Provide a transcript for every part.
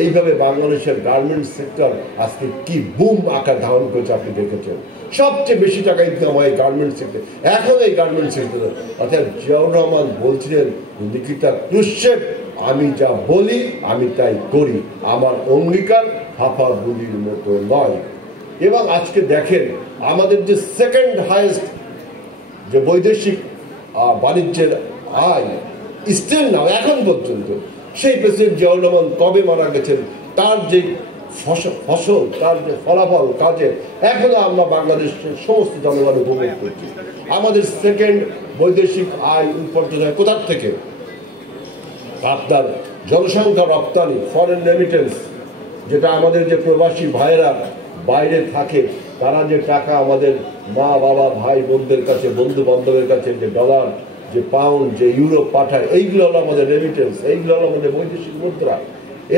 এইভাবে বাংলাদেশের garments sector আজকে কি বুম আকার ধারণ করেছে আপনি দেখেছেন। সবচেয়ে বেশি টাকা ইনকাম হয় গার্মেন্টস সেক্টর, এখন এই গার্মেন্টস সেক্টরে। অর্থাৎ জিয়াউর রহমান বলছিলেন নিকিতা ক্রুশ্চেভ, আমি যা বলি আমি তাই করি, আমার অঙ্গীকার হাফা গুলির মতো নয়। এবং আজকে দেখেন আমাদের যে সেকেন্ড হাইয়েস্ট যে বৈদেশিক বাণিজ্যের আয় স্টিল নাও এখন পর্যন্ত, সেই প্রেসিডেন্ট জিয়াউর রহমান কবে মারা গেছেন, তার যে ফসল, তার যে ফলাফল কাজে এখনো আমরা বাংলাদেশের সমস্ত জনগণ উপভোগ করছি। আমাদের সেকেন্ড বৈদেশিক আয় উৎপাদন হয় কোথার থেকে? আপনার জনসংখ্যা রপ্তানি, ফরেন রেমিটেন্স, যেটা আমাদের যে প্রবাসী ভাইয়েরা বাইরে থাকে তারা যে টাকা আমাদের মা বাবা ভাই বোনদের কাছে, বন্ধু বান্ধবের কাছে যে ডলার, যে পাউন্ড, যে ইউরো পাঠায়, এইগুলো হলো আমাদের রেমিটেন্স, এইগুলো হলো আমাদের বৈদেশিক মুদ্রা।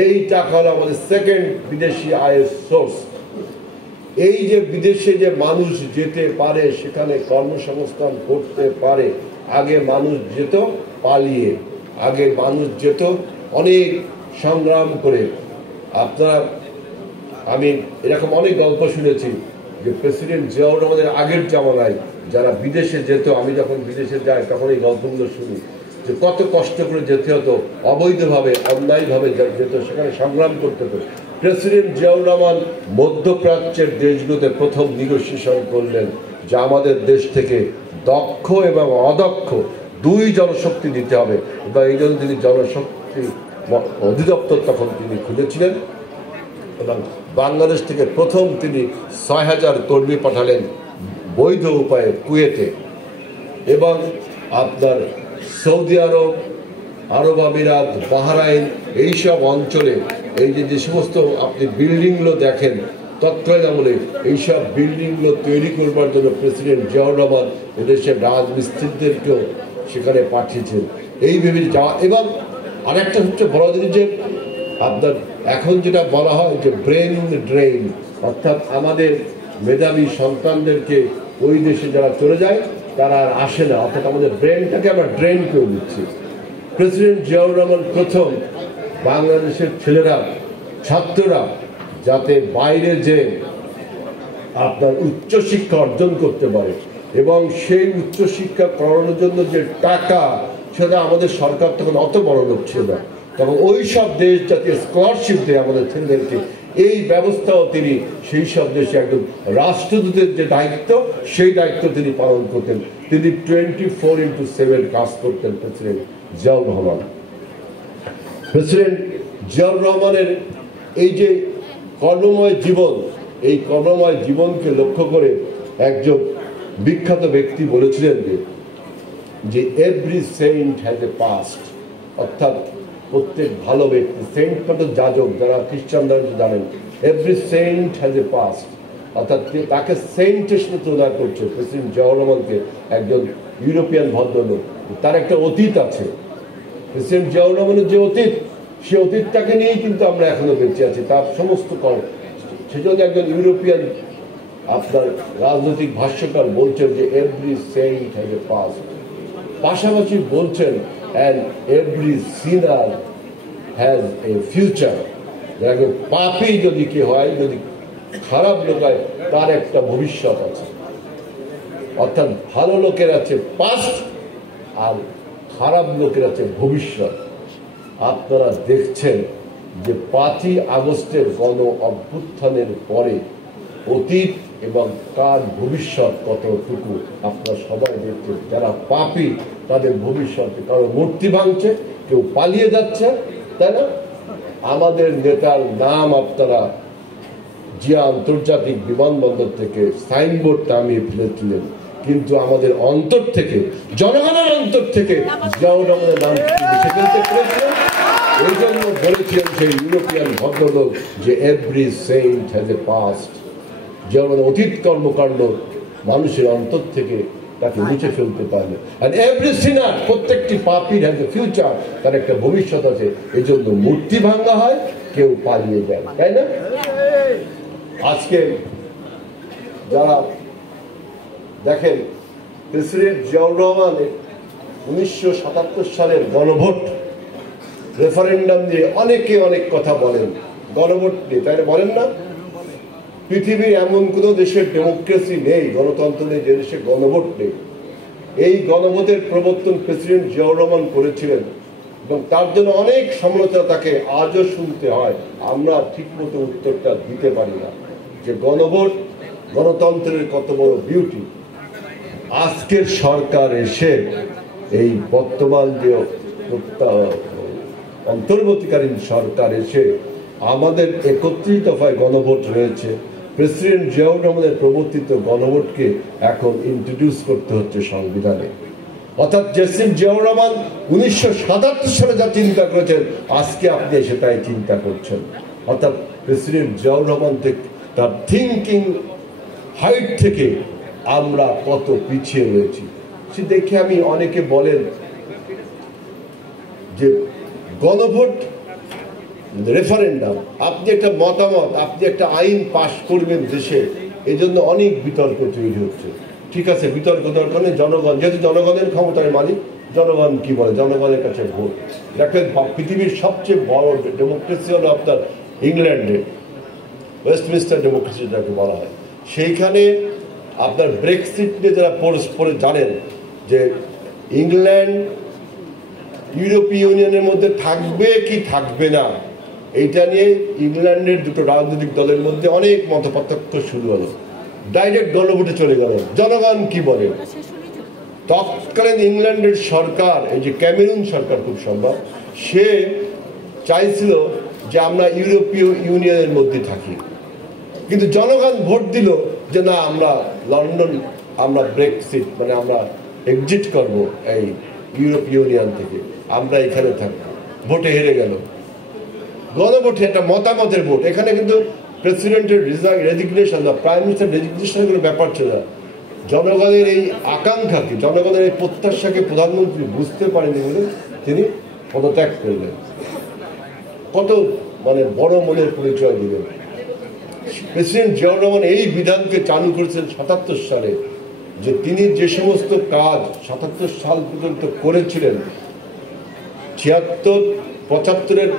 এই টাকা হলো আমাদের সেকেন্ড বিদেশি আয়ের সোর্স। এই যে বিদেশে যে মানুষ যেতে পারে, সেখানে কর্মসংস্থান করতে পারে। আগে মানুষ যেত পালিয়ে, আগে মানুষ যেত অনেক সংগ্রাম করে। আপনারা, আমি এরকম অনেক গল্প শুনেছি যে প্রেসিডেন্ট জিয়াউর রহমানের আগের জামানায় যারা বিদেশে যেত, আমি যখন বিদেশে যাই তখন এই গল্পগুলো শুনি যে কত কষ্ট করে যেতে হতো, অবৈধভাবে অন্যায়ভাবে যেত, সেখানে সংগ্রাম করতে হতো। প্রেসিডেন্ট জিয়াউর রহমান মধ্যপ্রাচ্যের দেশগুলোতে প্রথম নেগোসিয়েশন করলেন যে আমাদের দেশ থেকে দক্ষ এবং অদক্ষ দুই জনশক্তি দিতে হবে, এবং এই জন্য তিনি জনশক্তি অধিদপ্তর তখন তিনি খুলেছিলেন এবং বাংলাদেশ থেকে প্রথম তিনি ৬,০০০ কর্মী পাঠালেন বৈধ উপায়ে কুয়েতে। এবং আপনার সৌদি আরব, আরব আমিরাত, বাহরাইন, এইসব অঞ্চলে এই যে সমস্ত আপনি বিল্ডিংগুলো দেখেন তৎকালীন আমলে, এইসব বিল্ডিংগুলো তৈরি করবার জন্য প্রেসিডেন্ট জিয়াউর রহমান এদেশের রাজমিস্ত্রিদেরকেও সেখানে পাঠিয়েছেন এই ভেবে যাওয়া। এবং আরেকটা হচ্ছে বড় জিনিস যে আপনার এখন যেটা বলা হয় যে ব্রেন ড্রেন, অর্থাৎ আমাদের মেধাবী সন্তানদেরকে ওই দেশে যারা চলে যায় তারা আর আসে না, অর্থাৎ আমাদের ব্রেনটাকে আমরা ড্রেন করে দিচ্ছি। প্রেসিডেন্ট জিয়াউর রহমান প্রথম বাংলাদেশের ছেলেরা, ছাত্ররা যাতে বাইরে যে আপনার উচ্চশিক্ষা অর্জন করতে পারে এবং সেই উচ্চশিক্ষা করানোর জন্য যে টাকা, সেটা আমাদের সরকার তখন অত বড় লোক ছিল না, তখন ওই সব দেশ যাতে স্কলারশিপ দেয় আমাদের ছেলেদেরকে, এই ব্যবস্থাও তিনি সেই সব দেশে একদম রাষ্ট্রদূতের যে দায়িত্ব, সেই দায়িত্ব তিনি পালন করতেন। তিনি 24/7 কাজ করতেন প্রেসিডেন্ট জিয়াউর রহমান। প্রেসিডেন্ট জিয়াউর রহমানের এই যে কর্মময় জীবন, এই কর্মময় জীবনকে লক্ষ্য করে একজন বিখ্যাত ব্যক্তি বলেছিলেন যে every saint has a past, অর্থাৎ প্রত্যেক ভালো ব্যক্তি, সেন্ট মানে যাজক, যারা খ্রিস্টানরা জানেন, every saint has a past, অর্থাৎ তাকে সেন্টের সাথে তুলনা করছে প্রেসিডেন্ট জিয়াউর রহমানকে, একজন ইউরোপিয়ান ভদ্রলোক, তার একটা অতীত আছে। প্রেসিডেন্ট জিয়াউর রহমানের যে অতীত, সে অতীতটাকে নিয়েই কিন্তু আমরা এখনো বেঁচে আছি, তার সমস্ত কর্ম। সেজন্য একজন ইউরোপিয়ান আপনার রাজনৈতিক ভাষ্যকার বলছেন যে every saint has a past, পাশাপাশি বলছেন and every sinner has a future, একজন পাপী যদি কে হয়, যদি খারাপ লোক হয়, তার একটা ভবিষ্যৎ আছে। অর্থাৎ ভালো লোকের আছে পাস্ট আর খারাপ লোকের আছে ভবিষ্যৎ। আপনারা দেখছেন যে ৫ই আগস্টের গণ অভ্যুত্থানের পরে অতীত এবং তার ভবিষ্যৎ কতটুকু আপনারা সবাই দেখছেন। যারা পাপী তাদের ভবিষ্যতে কারো মূর্তি ভাঙছে, কেউ পালিয়ে যাচ্ছে, তাই না? আমাদের নেতার নাম আপনারা জিয়া আন্তর্জাতিক বিমানবন্দর থেকে সাইনবোর্ড নামিয়ে ফেলেছিলেন, কিন্তু আমাদের অন্তর থেকে, জনগণের অন্তর থেকে জিয়াউর রহমানের নাম মুছে ফেলতে পেরেছিলেন। এই জন্য বলেছিলেন সেই ইউরোপিয়ান ভদ্রলোক যে every saint has a past, যেমন অতীত কর্মকাণ্ড মানুষের অন্তর থেকে তাকে মুছে ফেলতে পারবে। আর এভরি সিনার, প্রত্যেকটি পাপীর হ্যাজ এ ফিউচার, তার একটা ভবিষ্যৎ আছে। এই জন্য মূর্তি ভাঙা হয়, কেউ পালিয়ে যায়, তাই না? আজকে যারা দেখেন প্রেসিডেন্ট জিয়াউর রহমানের 1977 সালের গণভোট, রেফারেন্ডাম নিয়ে অনেকে অনেক কথা বলেন, গণভোট নিয়ে, তাই বলেন না? পৃথিবীর এমন কোন দেশের ডেমোক্রেসি নেই, গণতন্ত্র নেই যে দেশে গণভোট নেই। এই গণভোটের প্রবর্তন প্রেসিডেন্ট জিয়াউর রহমান করেছিলেন এবং তার জন্য অনেক সমালোচনা তাকে আজও শুনতে হয়। আমরা ঠিক মতো উত্তরটা দিতে পারি না যে গণভোট, গণতন্ত্রের কত বড় বিউটি। আজকের সরকার এসে এই বর্তমান যে অন্তর্বর্তীকালীন সরকার এসে আমাদের 31 দফায় গণভোট রয়েছে, প্রেসিডেন্ট জিয়াউর রহমানের প্রবর্তিত গণভোটকে এখন ইন্ট্রোডিউস করতে হচ্ছে সংবিধানে। অর্থাৎ প্রেসিডেন্ট জিয়াউর রহমান 1977 সালে যা চিন্তা করেছেন, আজকে আপনি এসে তাই চিন্তা করছেন। অর্থাৎ প্রেসিডেন্ট জিয়াউর রহমান তার থিঙ্কিং হাইট থেকে আমরা কত পিছিয়ে রয়েছি সে দেখে আমি, অনেকে বলেন যে গণভোট, রেফারেন্ডাম, আপনি একটা মতামত, আপনি একটা আইন পাশ করবেন দেশে, এই জন্য অনেক বিতর্ক তৈরি হচ্ছে। ঠিক আছে, বিতর্ক দরকার নেই, জনগণ যেহেতু জনগণের ক্ষমতার মালিক, জনগণ কি বলে, জনগণের কাছে ভোট। দেখেন পৃথিবীর সবচেয়ে বড় ডেমোক্রেসি হলো আপনার ইংল্যান্ডে, ওয়েস্টমিনিস্টার ডেমোক্রেসি যাকে বলা হয়। সেইখানে আপনার ব্রেক্সিট নিয়ে যারা পরে জানেন যে ইংল্যান্ড ইউরোপীয় ইউনিয়নের মধ্যে থাকবে কি থাকবে না, এইটা নিয়ে ইংল্যান্ডের দুটো রাজনৈতিক দলের মধ্যে অনেক মতপার্থক্য শুরু হলো। ডাইরেক্ট গণভোটে চলে গেল, জনগণ কি বলে। তৎকালীন ইংল্যান্ডের সরকার, এই যে ক্যামেরুন সরকার খুব সম্ভব, সে চাইছিল যে আমরা ইউরোপীয় ইউনিয়নের মধ্যে থাকি, কিন্তু জনগণ ভোট দিল যে না, আমরা লন্ডন, আমরা ব্রেক্সিট মানে আমরা এক্সিট করব এই ইউরোপীয় ইউনিয়ন থেকে, আমরা এখানে থাকবো। ভোটে হেরে গেল। গণভোটে একটা মতামতের ভোট, এখানে কিন্তু প্রেসিডেন্টের রেজিগনেশন বা প্রাইম মিনিস্টার রেজিগনেশনের কোনো ব্যাপার ছিল না। জনগণের এই আকাঙ্ক্ষাকে, জনগণের এই প্রত্যাশাকে প্রধানমন্ত্রী বুঝতে পারেনি বলে তিনি পদত্যাগ করলেন। কত মানে বড় মনের পরিচয় দিলেন। প্রেসিডেন্ট জিয়াউর রহমান এই বিধানকে চালু করেছেন 77 সালে, যে তিনি যে সমস্ত কাজ 77 সাল পর্যন্ত করেছিলেন, 76-75-এর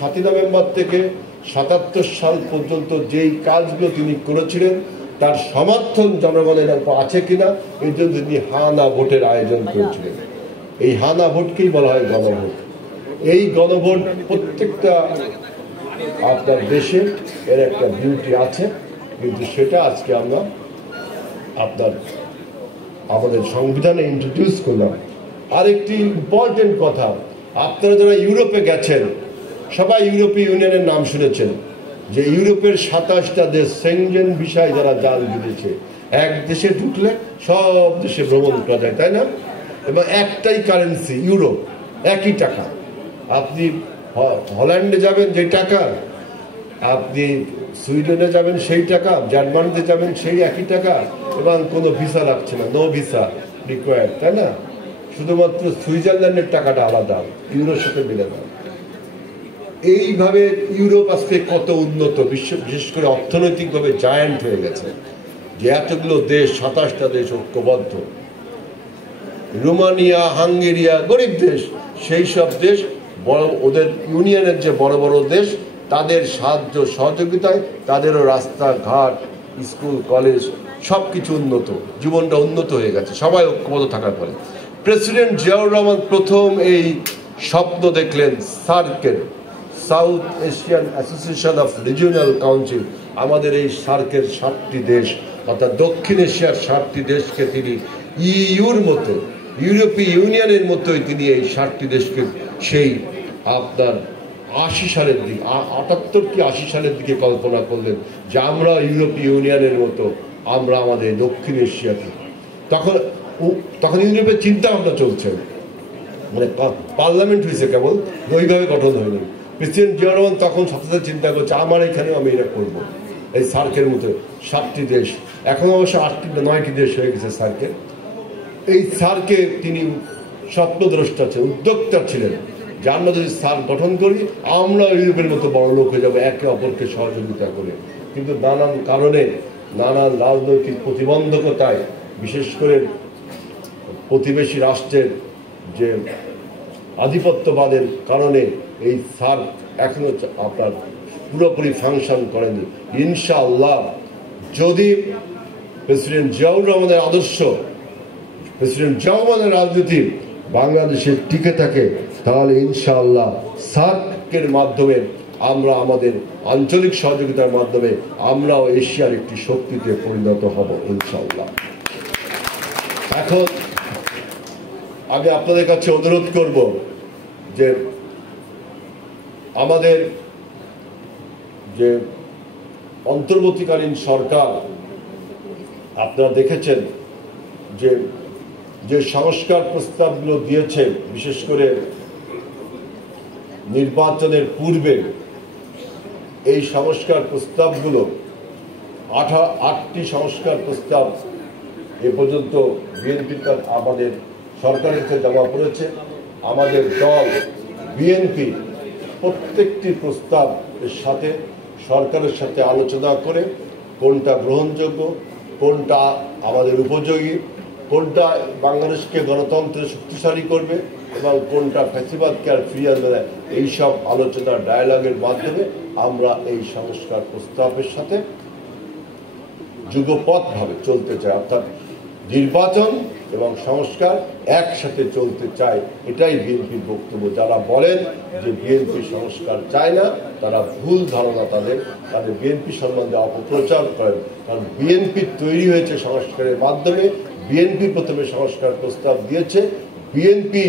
7ই নভেম্বর থেকে 77 সাল পর্যন্ত যেই কাজগুলো তিনি করেছিলেন তার সমর্থন জনগণের আছে কিনা, এই জন্য তিনি হানা ভোটের আয়োজন করেছিলেন। এই হানা ভোটকেই বলা হয় গণভোট। এই গণভোট প্রত্যেকটা আপনার দেশে এর একটা বিউটি আছে, কিন্তু সেটা আজকে আমরা আপনার আমাদের সংবিধানে ইন্ট্রোডিউস করলাম। আরেকটি ইম্পর্টেন্ট কথা, আপনারা যারা ইউরোপে গেছেন সবাই ইউরোপীয় ইউনিয়নের নাম শুনেছেন, যে ইউরোপের 27টা দেশ সেনজেন ভিসায় যারা যান বিদেশে, এক দেশে ঢুকলে সব দেশে ভ্রমণ করা যায়, তাই না? এবং একটাই কারেন্সি ইউরো, একই টাকা। আপনি হল্যান্ডে যাবেন যে টাকা, আপনি সুইডেনে যাবেন সেই টাকা, জার্মানিতে যাবেন সেই একই টাকা, এবং কোনো ভিসা লাগছে না, নো ভিসা রিকোয়ার্ড, তাই না? শুধুমাত্র সুইজারল্যান্ডের টাকাটা আলাদা, ইউরোর সাথে মিলে না। এইভাবে ইউরোপ আজকে কত উন্নত, বিশেষ করে অর্থনৈতিকভাবে জায়ান্ট হয়ে গেছে, যে এতগুলো দেশ, 27টা দেশ ঐক্যবদ্ধ। রোমানিয়া, হাঙ্গেরিয়া গরিব দেশ, সেই সব দেশ বড়, ওদের ইউনিয়নের যে বড় বড় দেশ, তাদের সাহায্য সহযোগিতায় তাদেরও রাস্তাঘাট, স্কুল, কলেজ সবকিছু উন্নত, জীবনটা উন্নত হয়ে গেছে সবাই ঐক্যবদ্ধ থাকার পরে। প্রেসিডেন্ট জিয়াউর রহমান প্রথম এই স্বপ্ন দেখলেন সার্কের, South Asian Association of Regional Council, আমাদের এই সার্কের 7টি দেশ, অর্থাৎ দক্ষিণ এশিয়ার 7টি দেশকে তিনি ইউর মতো, ইউরোপীয় ইউনিয়নের মতোই তিনি এই 7টি দেশকে সেই আপনার 80 সালের দিকে, 78 কি 80 সালের দিকে কল্পনা করলেন যে আমরা ইউরোপীয় ইউনিয়নের মতো আমরা আমাদের দক্ষিণ এশিয়াকে। তখন ইউরোপের চিন্তা ভাবনা চলছে, মানে পার্লামেন্ট হয়েছে কেবল, ওইভাবে গঠন হয়নি। প্রেসিডেন্ট জিয়াউর রহমান তখন সাথে চিন্তা করছে আমার এখানেও আমি এটা করবো, এই সার্কের মতো 7টি দেশ, এখন অবশ্য 8-9টি দেশ হয়ে গেছে সার্কের। এই সার্কে তিনি স্বপ্নদ্রষ্টা ছিলেন, উদ্যোক্তা ছিলেন, যে আমরা যদি সার্ক গঠন করি আমরা ইউরোপের মতো বড় লোক হয়ে যাবো একে অপরকে সহযোগিতা করে। কিন্তু নানান কারণে, নানান রাজনৈতিক প্রতিবন্ধকতায়, বিশেষ করে প্রতিবেশী রাষ্ট্রের যে আধিপত্যবাদের কারণে এই সার্ক এখনো আপনার পুরোপুরি ফাংশন করেনি। ইনশাআল্লাহ যদি প্রেসিডেন্ট জিয়াউর রহমানের আদর্শ, প্রেসিডেন্ট জিয়াউর রহমানের রাজনীতি বাংলাদেশে টিকে থাকে, তাহলে ইনশাআল্লাহ সার্কের মাধ্যমে আমরা আমাদের আঞ্চলিক সহযোগিতার মাধ্যমে আমরাও এশিয়ার একটি শক্তিতে পরিণত হব ইনশাআল্লাহ। এখন আমি আপনাদের কাছে অনুরোধ করব যে আমাদের যে অন্তর্বর্তীকালীন সরকার, আপনারা দেখেছেন যে যে সংস্কার প্রস্তাবগুলো দিয়েছে, বিশেষ করে নির্বাচনের পূর্বে এই সংস্কার প্রস্তাবগুলো 8টি সংস্কার প্রস্তাব এ পর্যন্ত বিএনপির আমাদের সরকারের কাছে জমা পড়েছে। আমাদের দল বিএনপি প্রত্যেকটি প্রস্তাবের সাথে সরকারের সাথে আলোচনা করে কোনটা গ্রহণযোগ্য, কোনটা আমাদের উপযোগী, কোনটা বাংলাদেশকে গণতন্ত্রে শক্তিশালী করবে এবং কোনটা ফ্যাসিবাদকে আর ফিরিয়ে আনবে না, এইসব আলোচনা ডায়ালগের মাধ্যমে আমরা এই সংস্কার প্রস্তাবের সাথে যুগপথভাবে চলতে চাই। অর্থাৎ নির্বাচন এবং সংস্কার একসাথে চলতে চায়, এটাই বিএনপির বক্তব্য। যারা বলেন যে বিএনপি সংস্কার চায় না, তারা ভুল ধারণা, তাদের বিএনপি সম্বন্ধে অপপ্রচার করেন। কারণ বিএনপি তৈরি হয়েছে সংস্কারের মাধ্যমে। বিএনপি প্রথমে সংস্কার প্রস্তাব দিয়েছে, বিএনপি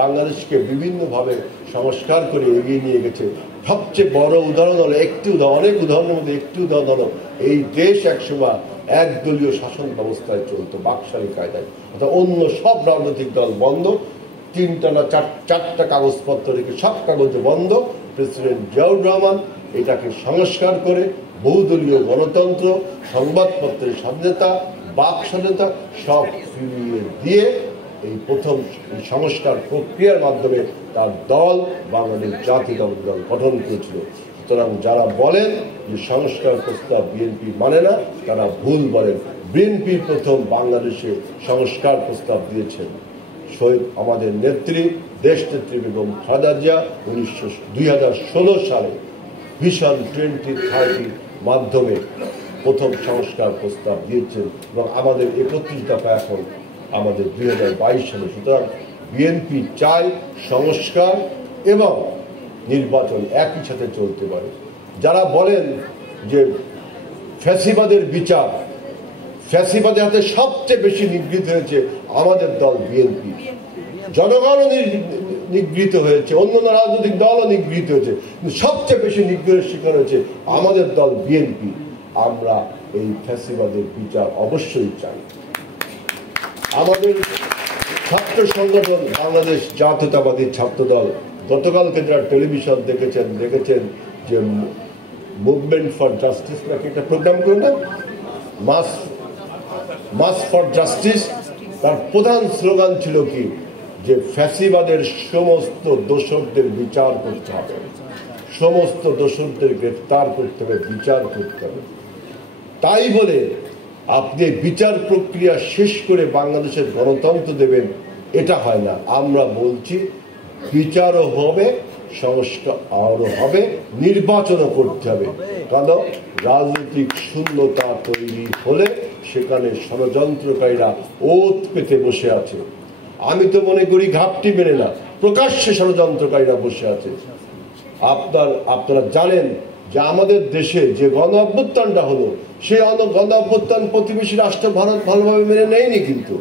বাংলাদেশকে বিভিন্নভাবে সংস্কার করে এগিয়ে নিয়ে গেছে। সবচেয়ে বড় উদাহরণ হলো অনেক উদাহরণের মধ্যে একটি উদাহরণ হলো এই দেশ একসময় একদলীয় শাসন ব্যবস্থায় চলতো, বাকশালী কায়দায়। অর্থাৎ অন্য সব রাজনৈতিক দল বন্ধ, 3টা না 4টা কাগজপত্র রেখে সব কাগজ বন্ধ। প্রেসিডেন্ট জিয়াউর রহমান এটাকে সংস্কার করে বহুদলীয় গণতন্ত্র, সংবাদপত্রের স্বাধীনতা, বাক স্বাধীনতা সব ফিরিয়ে দিয়ে এই প্রথম সংস্কার প্রক্রিয়ার মাধ্যমে তার দল বাংলাদেশ জাতীয়তাবাদী দল গঠন করেছিল। সুতরাং যারা বলেন যে সংস্কার প্রস্তাব বিএনপি মানে না, তারা ভুল বলেন। বিএনপি প্রথম বাংলাদেশে সংস্কার প্রস্তাব দিয়েছেন শহীদ আমাদের নেত্রী, দেশ নেত্রী বেগম খালেদা জিয়া 2016 সালে ভিশন 2030 মাধ্যমে প্রথম সংস্কার প্রস্তাব দিয়েছেন এবং আমাদের 31 দফা এখন আমাদের 2022 সালে। সুতরাং বিএনপি চায় সংস্কার এবং নির্বাচন একই সাথে চলতে পারে। যারা বলেন যে ফ্যাসিবাদের বিচার, ফ্যাসিবাদের হাতে সবচেয়ে বেশি নিগৃহীত হয়েছে আমাদের দল বিএনপি, জনগণও নিগৃহীত হয়েছে, অন্যান্য রাজনৈতিক দলও নিগৃহীত হয়েছে, কিন্তু সবচেয়ে বেশি নিগ্রহের শিকার হয়েছে আমাদের দল বিএনপি। আমরা এই ফ্যাসিবাদের বিচার অবশ্যই চাই। আমাদের ছাত্র সংগঠন বাংলাদেশ জাতীয়তাবাদী ছাত্র দল গতকালকে যারা টেলিভিশন দেখেছেন যে মুভমেন্ট ফর জাস্টিস নাকি একটা প্রোগ্রাম করে না, মাস ফর জাস্টিস, তার প্রধান স্লোগান ছিল কি যে ফ্যাসিবাদের সমস্ত দোষরদের বিচার করতে হবে, সমস্ত দোষরদের গ্রেফতার করতে হবে, বিচার করতে হবে। তাই বলে আপনি বিচার প্রক্রিয়া শেষ করে বাংলাদেশের গণতন্ত্র দেবেন, এটা হয় না। আমরা বলছি বিচারও হবে, সংস্কার আরও হবে, নির্বাচনও করতে হবে। কারণ রাজনৈতিক শূন্যতা তৈরি হলে সেখানে ষড়যন্ত্রকারীরা ওত পেতে বসে আছে। আমি তো মনে করি ঘাপটি মেনে না, প্রকাশ্যে ষড়যন্ত্রকারীরা বসে আছে। আপনারা জানেন যে আমাদের দেশে যে গণ অভ্যুত্থানটা হলো, সেই গণ অভ্যুত্থান প্রতিবেশী রাষ্ট্র ভারত ভালোভাবে মেনে নেয়নি কিন্তু।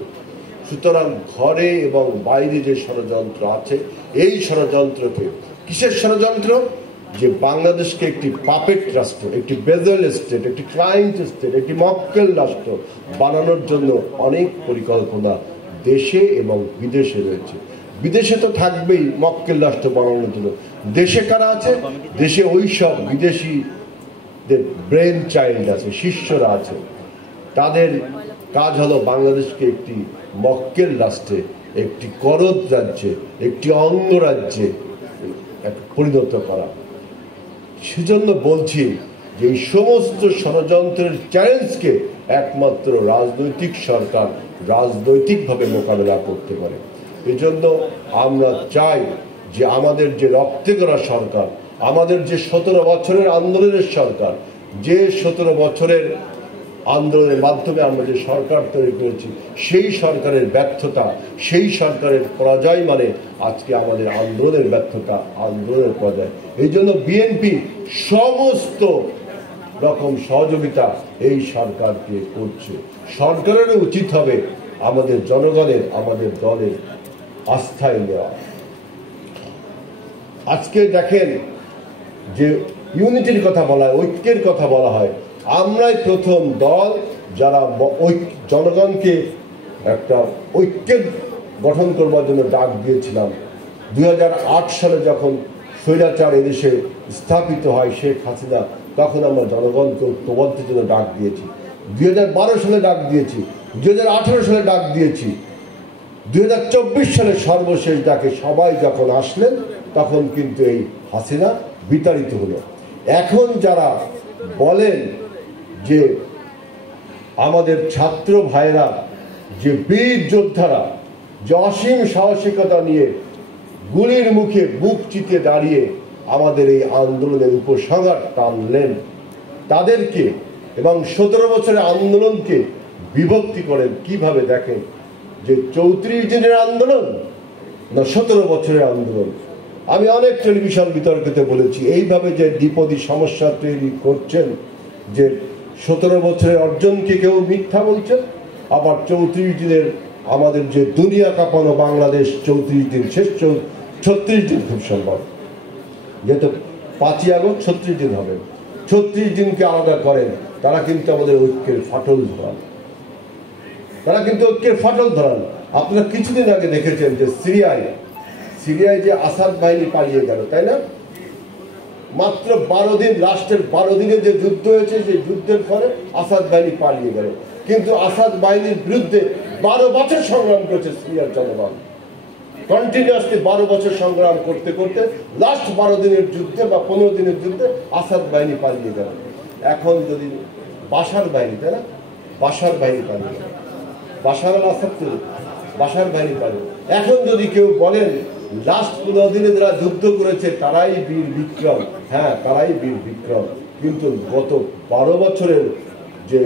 সুতরাং ঘরে এবং বাইরে যে ষড়যন্ত্র আছে, এই ষড়যন্ত্রকে, কিসের ষড়যন্ত্র? যে বাংলাদেশকে একটি পাপেট রাষ্ট্র, একটি বেজেল স্টেট, একটি ক্লায়েন্ট স্টেট, একটি মক্কেল রাষ্ট্র বানানোর জন্য অনেক পরিকল্পনা দেশে এবং বিদেশে রয়েছে। বিদেশে তো থাকবেই মক্কেল রাষ্ট্র বানানোর জন্য। দেশে কারা আছে? দেশে ওই সব বিদেশিদের ব্রেন চাইল্ড আছে, শিষ্যরা আছে। তাদের কাজ হলো বাংলাদেশকে একটি মক্কেল রাষ্ট্রে, একটি করদ রাজ্যে, একটি অঙ্গরাজ্যে পরিণত করা। সেজন্য বলছি যে এই সমস্ত ষড়যন্ত্রের চ্যালেঞ্জকে একমাত্র রাজনৈতিক সরকার রাজনৈতিকভাবে মোকাবেলা করতে পারে। এজন্য আমরা চাই যে আমাদের যে রক্তে গড়া সরকার, আমাদের যে 17 বছরের আন্দোলনের সরকার, যে 17 বছরের আন্দোলনের মাধ্যমে আমরা যে সরকার তৈরি করেছি, সেই সরকারের ব্যর্থতা, সেই সরকারের পরাজয় মানে আজকে আমাদের আন্দোলনের ব্যর্থতা, আন্দোলনের পরাজয়। এই জন্য বিএনপি সমস্ত রকম সহযোগিতা এই সরকারকে করছে। সরকারেরও উচিত হবে আমাদের জনগণের, আমাদের দলের আস্থায় নেওয়া। আজকে দেখেন যে ইউনিটির কথা বলা হয়, ঐক্যের কথা বলা হয়, আমরাই প্রথম দল যারা জনগণকে একটা ঐক্যের গঠন করবার জন্য ডাক দিয়েছিলাম। 2008 সালে যখন স্বৈরাচার এদেশে স্থাপিত হয় শেখ হাসিনা, তখন আমরা জনগণকে ঐক্যবদ্ধের জন্য ডাক দিয়েছি। 2012 সালে ডাক দিয়েছি, 2018 সালে ডাক দিয়েছি, 2024 সালে সর্বশেষ ডাকে সবাই যখন আসলেন তখন কিন্তু এই হাসিনা বিতাড়িত হলো। এখন যারা বলেন যে আমাদের ছাত্র ভাইরা, যে বীর যোদ্ধারা, যে অসীম সাহসিকতা নিয়ে গুলির মুখে বুক চিতে দাঁড়িয়ে আমাদের এই আন্দোলনের উপসংহার টানলেন, তাদেরকে এবং 17 বছরের আন্দোলনকে বিভক্তি করেন কিভাবে? দেখেন যে 34 দিনের আন্দোলন না 17 বছরের আন্দোলন। আমি অনেক টেলিভিশন বিতর্কিতে বলেছি, এইভাবে যে দ্বিপদী সমস্যা তৈরি করছেন, যে 17 বছরের অর্জনকে কেউ মিথ্যা বলছেন, আবার 34 দিনের আমাদের যে দুনিয়া কাঁপানো বাংলাদেশ 34 দিন, শেষ 36 দিন খুব সম্ভব, যেহেতু 5ই আগস্ট 36 দিন হবে, 36 দিনকে আলাদা করেন। তারা কিন্তু আমাদের ঐক্যের ফাটল ধরান, তারা কিন্তু ঐক্যের ফাটল ধরান। আপনারা কিছুদিন আগে দেখেছেন যে সিরিয়ায় যে আসাদ বাহিনী পালিয়ে গেল, তাই না? মাত্র 12 দিন, লাস্টের 12 দিনে যে যুদ্ধ হয়েছে, যে যুদ্ধের ফলে আসাদ বাহিনী পালিয়ে গেল। কিন্তু আসাদ বাহিনীর বিরুদ্ধে 12 বছর সংগ্রাম করেছে সিরিয়ার জনগণ, কন্টিনিউয়াসলি 12 বছর সংগ্রাম করতে করতে লাস্ট 12 দিনের যুদ্ধে বা 15 দিনের যুদ্ধে আসাদ বাহিনী পালিয়ে গেল। এখন যদি বাশার বাহিনী, তাই না, বাশার বাহিনী পালিয়ে গেল, বাশার আল আসাদ, বাশার বাহিনী পালিয়ে। এখন যদি কেউ বলেন লাস্ট 15 দিনে যারা যুদ্ধ করেছে তারাই বীর বিক্রম, হ্যাঁ তারাই বীর বিক্রম, কিন্তু গত 12 বছরের যে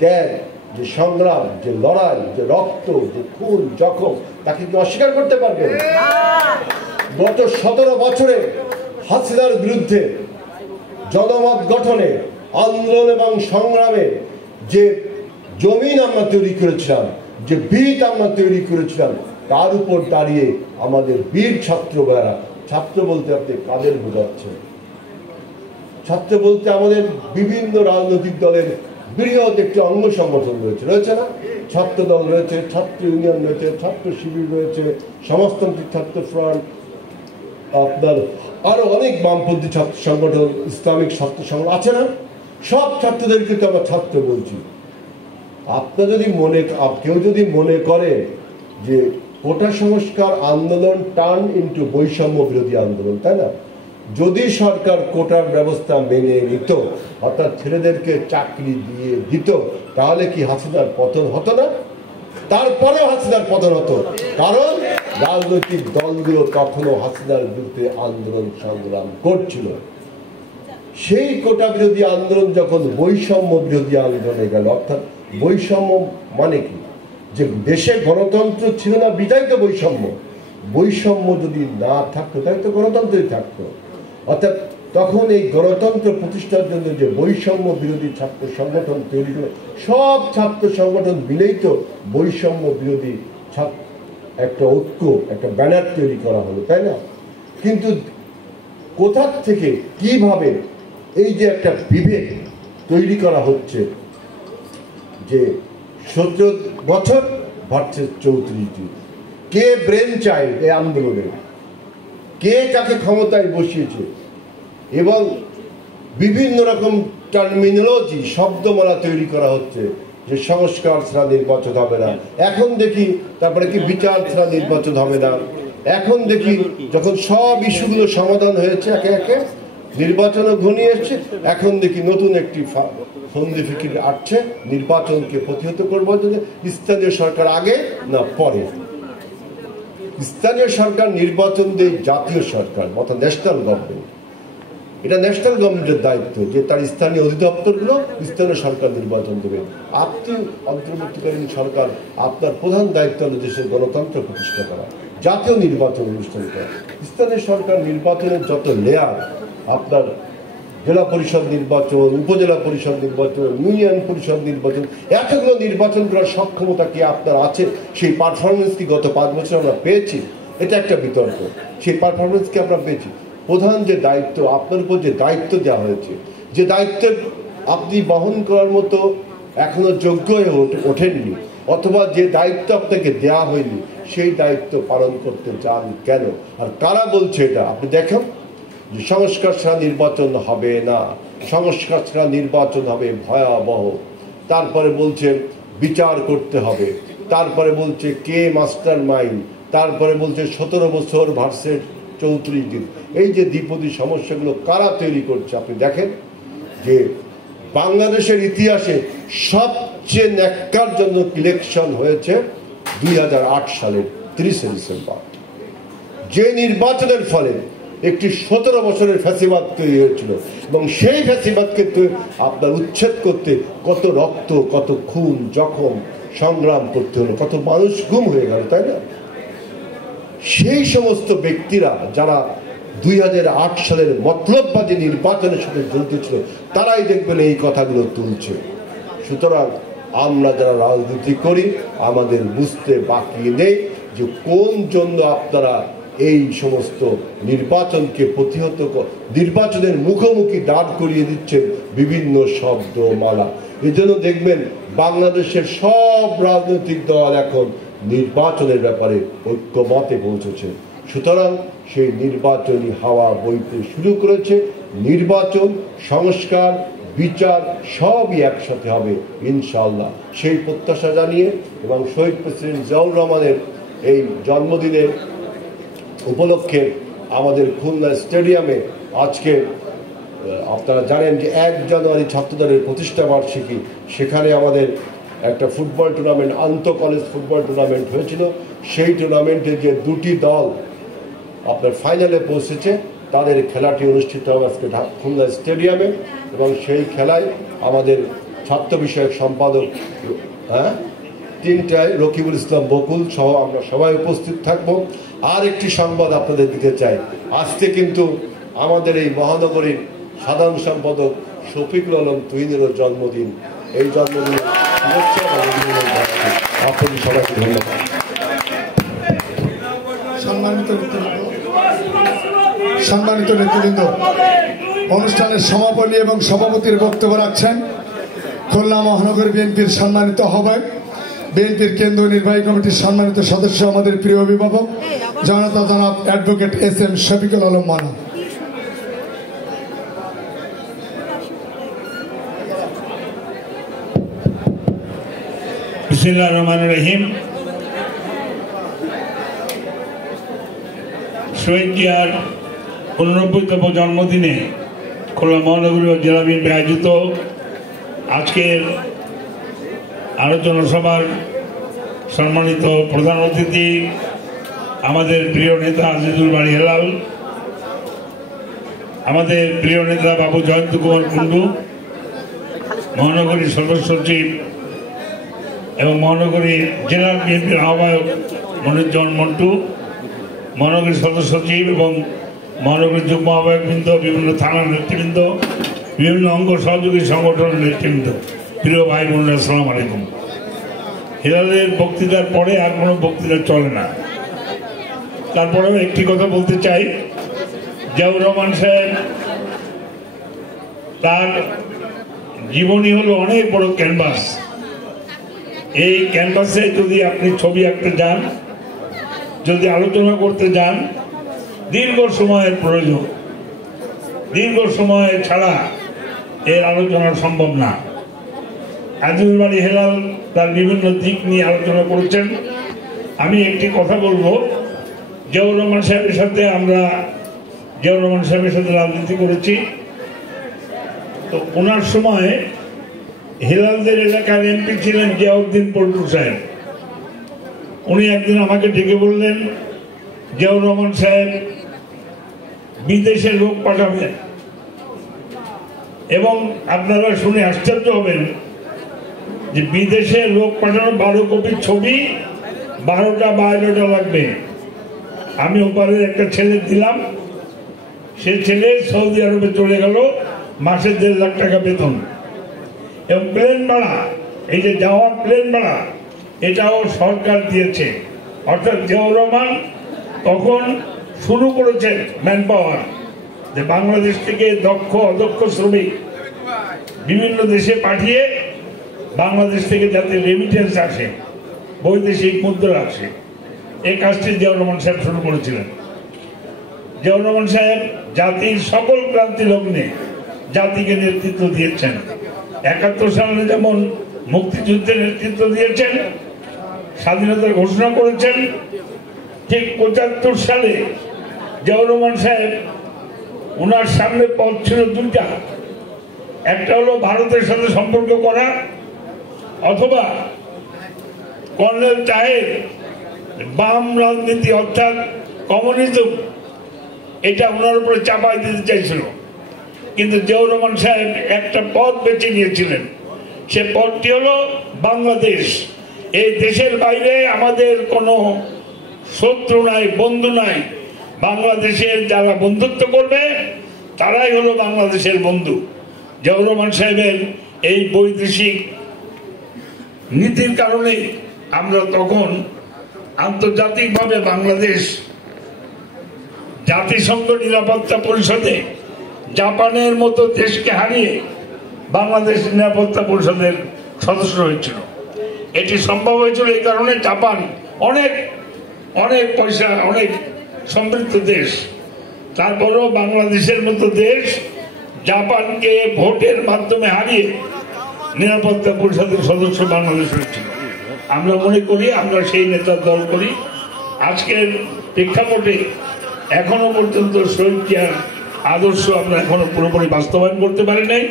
ত্যাগ, যে সংগ্রাম, যে লড়াই, যে রক্ত, যে খুন জখম, তাকে কি অস্বীকার করতে পারবেন? গত 17 বছরে হাসিনার বিরুদ্ধে জনমত গঠনে, আন্দোলন এবং সংগ্রামে যে জমিন আমরা তৈরি করেছিলাম, যে ভিত আমরা তৈরি করেছিলাম, তার উপর দাঁড়িয়ে আমাদের বীর ছাত্র ভাইরা, ছাত্র বলতে আপনি কাদের বোঝাচ্ছেন? ছাত্র বলতে আমাদের বিভিন্ন রাজনৈতিক দলের বৃহৎ একটি অঙ্গ সংগঠন রয়েছে না? ছাত্র দল রয়েছে, ছাত্র ইউনিয়ন রয়েছে, ছাত্র শিবির রয়েছে, সমাজতান্ত্রিক ছাত্র ফ্রন্ট, আপনার আরো অনেক বামপন্থী ছাত্র সংগঠন, ইসলামিক ছাত্র সংগঠন আছে না? সব ছাত্রদেরকে তো আমরা ছাত্র বলছি। আপনার যদি কেউ যদি মনে করে যে কোটা সংস্কার আন্দোলন টার্ন ইন্টু বৈষম্য বিরোধী আন্দোলন, তাই না? যদি সরকার কোটার ব্যবস্থা মেনে নিত, অর্থাৎ ছেলেদেরকে চাকরি দিয়ে দিত, তাহলে কি হাসিনার পতন হতো না? তারপরেও হাসিনার পতন হতো, কারণ রাজনৈতিক দলগুলো তখনও হাসিনার বিরুদ্ধে আন্দোলন সংগ্রাম করছিল। সেই কোটা বিরোধী আন্দোলন যখন বৈষম্য বিরোধী আন্দোলনে গেল, অর্থাৎ বৈষম্য মানে কি? যে দেশে গণতন্ত্র ছিল না বিধায় তো বৈষম্য। বৈষম্য যদি না থাকতো তাহলে তো গণতন্ত্রই থাকতো। অর্থাৎ তখন এই গণতন্ত্র প্রতিষ্ঠার জন্য যে বৈষম্য বিরোধী ছাত্র সংগঠন তৈরি করে, সব ছাত্র সংগঠন মিলেই তো বৈষম্য বিরোধী একটা ঐক্য, একটা ব্যানার তৈরি করা হলো, তাই না? কিন্তু কোথা থেকে কিভাবে এই যে একটা বিভেদ তৈরি করা হচ্ছে, যে 17 বছর ভার্সেস 34 দিন, কে ব্রেন চাইল্ড এই আন্দোলনে, কে কাকে ক্ষমতায় বসিয়েছে, এবং বিভিন্ন রকম টার্মিনোলজি, শব্দমালা তৈরি করা হচ্ছে যে সংস্কার ছাড়া নির্বাচন হবে না। এখন দেখি তারপরে কি বিচার ছাড়া নির্বাচন হবে না। এখন দেখি যখন সব ইস্যুগুলো সমাধান হয়েছে, একে একে নির্বাচনও ঘনিয়ে এসছে, এখন দেখি নতুন একটি ফন্দি ফিকির আসছে, নির্বাচনকে প্রতিহত করবার জন্য স্থানীয় সরকার আগে না পরে। স্থানীয় সরকার নির্বাচন দিয়ে জাতীয় সরকার অর্থাৎ ন্যাশনাল গভর্নমেন্ট, এটা ন্যাশনাল গভর্নমেন্টের দায়িত্ব যে তার স্থানীয় অধিদপ্তরগুলো স্থানীয় সরকার নির্বাচন দেবে। আপনি অন্তর্বর্তীকালীন সরকার, আপনার প্রধান দায়িত্ব হল দেশের গণতন্ত্র প্রতিষ্ঠা করা, জাতীয় নির্বাচন অনুষ্ঠান করা। স্থানীয় সরকার নির্বাচনের যত লেয়ার, আপনার জেলা পরিষদ নির্বাচন, উপজেলা পরিষদ নির্বাচন, ইউনিয়ন পরিষদ নির্বাচন, এতগুলো নির্বাচন করার সক্ষমতা কি আপনার আছে? সেই পারফরমেন্স কি গত 5 বছর আমরা পেয়েছি? এটা একটা বিতর্ক। সেই পারফরমেন্স কি আমরা পেয়েছি? প্রধান যে দায়িত্ব, আপনার উপর যে দায়িত্ব দেওয়া হয়েছে, যে দায়িত্ব আপনি বহন করার মতো এখনো যোগ্য হয়ে ওঠেননি, অথবা যে দায়িত্ব আপনাকে দেওয়া হয়নি, সেই দায়িত্ব পালন করতে চান কেন? আর কারা বলছে এটা? আপনি দেখেন যে সংস্কার ছাড়া নির্বাচন হবে না, সংস্কার ছাড়া নির্বাচন হবে ভয়াবহ। তারপরে বলছে বিচার করতে হবে, তারপরে বলছে কে মাস্টার মাইন্ড, তারপরে বলছে 17 বছর ভার্সেস 34 দিন। এই যে দ্বিপদী সমস্যাগুলো কারা তৈরি করছে? আপনি দেখেন যে বাংলাদেশের ইতিহাসে সবচেয়ে ন্যাক্কারজনক ইলেকশন হয়েছে 2008 সালের 30 ডিসেম্বর, যে নির্বাচনের ফলে একটি 17 বছরের ফ্যাসিবাদ তৈরি হয়েছিল, এবং সেই ফ্যাসিবাদকে আপনার উচ্ছেদ করতে কত রক্ত, কত খুন, জখম, সংগ্রাম করতে হলো, কত মানুষ গুম হয়ে গেল, তাই না? সেই সমস্ত ব্যক্তিরা যারা 2008 সালের মতলববাদী নির্বাচনের সাথে জড়িত ছিল, তারাই দেখবেন এই কথাগুলো তুলছে। সুতরাং আমরা যারা রাজনীতি করি, আমাদের বুঝতে বাকি নেই যে কোন জন্য আপনারা এই সমস্ত নির্বাচনকে প্রতিহত, নির্বাচনের মুখোমুখি দাঁড় করিয়ে দিচ্ছেন বিভিন্ন শব্দমালা। এজন্য দেখবেন বাংলাদেশের সব রাজনৈতিক দল এখন নির্বাচনের ব্যাপারে ঐক্যমতে পৌঁছেছে। সুতরাং সেই নির্বাচনী হাওয়া বইতে শুরু করেছে। নির্বাচন, সংস্কার, বিচার সবই একসাথে হবে ইনশাআল্লাহ, সেই প্রত্যাশা জানিয়ে এবং শহীদ প্রেসিডেন্ট জিয়াউর রহমানের এই জন্মদিনের উপলক্ষে আমাদের খুলনা স্টেডিয়ামে আজকে আপনারা জানেন যে 1 জানুয়ারি ছাত্রদলের প্রতিষ্ঠা বার্ষিকী, সেখানে আমাদের একটা ফুটবল টুর্নামেন্ট, আন্তঃ কলেজ ফুটবল টুর্নামেন্ট হয়েছিল। সেই টুর্নামেন্টে যে 2টি দল আপনার ফাইনালে পৌঁছেছে, তাদের খেলাটি অনুষ্ঠিত হবে আজকে খুলনা স্টেডিয়ামে। এবং সেই খেলায় আমাদের ছাত্র বিষয়ক সম্পাদক 3টায় রকিবুল ইসলাম বকুল সহ আমরা সবাই উপস্থিত থাকব। আর একটি সংবাদ আপনাদের দিতে চাই, আজকে কিন্তু আমাদের এই মহানগরীর সাধারণ সম্পাদক শফিকুল আলম তুহিনেরও জন্মদিন। এই জন্মদিন শুভেচ্ছা আপনাদের সবাইকে ধন্যবাদ। সম্মানিত নেতৃবৃন্দ, অনুষ্ঠানের সমাপনী এবং সভাপতির বক্তব্য রাখছেন খুলনা মহানগর বিএনপির সম্মানিত আহ্বায়ক, বিএনপির কেন্দ্রীয় নির্বাহী কমিটির সম্মানিত সদস্য, আমাদের প্রিয় অভিভাবক জনতা জনাব অ্যাডভোকেট SM শফিকুল আলম মানা। বিসমিল্লাহির রহমানির রহিম। শহীদ জিয়ার 89তম জন্মদিনে খুলনা মহানগরী ও জেলা বিএনপি আয়োজিত আজকের আলোচনা সভার সম্মানিত প্রধান অতিথি আমাদের প্রিয় নেতা আজিজুল বাড়ি হেলাল, আমাদের প্রিয় নেতা বাবু জয়ন্ত কুমার কুন্ডু, মহানগরীর সদস্য সচিব এবং মহানগরী জেলার বিএনপির আহ্বায়ক মনিরুজ্জামান মন্টু, মহানগরীর সদস্য সচিব এবং মহানগরীর যুগ্ম আহ্বায়কবৃন্দ, বিভিন্ন থানার নেতৃবৃন্দ, বিভিন্ন অঙ্গ সহযোগী সংগঠনের নেতৃবৃন্দ, প্রিয় ভাই বোনেরা, আসসালামু আলাইকুম। হেলালের বক্তৃতার পরে আর কোনো বক্তৃতা চলে না, তারপরেও একটি কথা বলতে চাই। জিয়াউর রহমান সাহেব, তার জীবনী হলো অনেক বড় ক্যানভাস। এই ক্যানভাসে যদি আপনি ছবি আঁকতে যান, যদি আলোচনা করতে যান, দীর্ঘ সময়ের প্রয়োজন, দীর্ঘ সময় ছাড়া এর আলোচনা সম্ভব না। আজিজুল বাড়ি হেলাল তার বিভিন্ন দিক নিয়ে আলোচনা করেছেন। আমি একটি কথা বলবো, জিয়াউর রহমান সাহেবের সাথে আমরা জিয়াউর রহমান সাহেবের সাথে রাজনীতি করেছি। তো ওনার সময় হেলালদের এলাকার MP ছিলেন জিয়াউদ্দিন পল্টু সাহেব। উনি একদিন আমাকে ডেকে বললেন জিয়াউর রহমান সাহেব বিদেশে লোক পাঠাবেন এবং আপনারা শুনে আশ্চর্য হবেন যে বিদেশে লোক পাঠানো 12 কপির ছবি 12টা বায়োডাটা লাগবে। আমি ওপারের একটা ছেলে দিলাম, সে ছেলে সৌদি আরবে চলে গেল, মাসে 1.5 লাখ টাকা বেতন এবং প্লেন ভাড়া, এই যে যাওয়ার প্লেন ভাড়া এটাও সরকার দিয়েছে। অর্থাৎ জিয়াউর রহমান তখন শুরু করেছেন ম্যান পাওয়ার, যে বাংলাদেশ থেকে দক্ষ অদক্ষ শ্রমিক বিভিন্ন দেশে পাঠিয়ে বাংলাদেশ থেকে যাতে রেমিটেন্স আসে, বৈদেশিক মুদ্রা আসে, এই কাজটি জিয়াউর রহমান সাহেব শুরু করেছিলেন। জিয়াউর রহমান সাহেব জাতির সকল ক্রান্তি লগ্নে জাতিকে নেতৃত্ব দিয়েছেন। 71 সালে যেমন মুক্তিযুদ্ধের নেতৃত্ব দিয়েছেন, স্বাধীনতার ঘোষণা করেছেন, ঠিক 75 সালে জিয়াউর রহমান সাহেব ওনার সামনে পথ ছিল 2টা। একটা হলো ভারতের সাথে সম্পর্ক করা, অথবা কর্নেল চাহের বাম রাজনীতি অর্থাৎ কমিউনিজম, এটা ওনার উপরে চাপাই দিতে চাইছিল। কিন্তু জিয়াউর রহমান সাহেব একটা পথ বেছে নিয়েছিলেন, সে পথটি হলো বাংলাদেশ। এই দেশের বাইরে আমাদের কোনো শত্রু নাই, বন্ধু নাই। বাংলাদেশের যারা বন্ধুত্ব করবে তারাই হলো বাংলাদেশের বন্ধু। জিয়াউর রহমান সাহেবের এই বৈদেশিক নীতির কারণে আমরা তখন আন্তর্জাতিকভাবে বাংলাদেশ জাতিসংঘ নিরাপত্তা পরিষদে জাপানের মতো দেশকে হারিয়ে বাংলাদেশ নিরাপত্তা পরিষদের সদস্য হয়েছিল। এটি সম্ভব হয়েছিল এই কারণে জাপান অনেক অনেক পয়সা, অনেক সমৃদ্ধ দেশ, তারপরেও বাংলাদেশের মতো দেশ জাপানকে ভোটের মাধ্যমে হারিয়ে নিরাপত্তা পরিষদের সদস্য বাংলাদেশ হয়েছিল। আমরা মনে করি আমরা সেই নেতার দল করি। আজকের প্রেক্ষাপটে এখনো পর্যন্ত শহীদ জিয়ার আদর্শ আমরা এখনো পুরোপুরি বাস্তবায়ন করতে পারি নাই।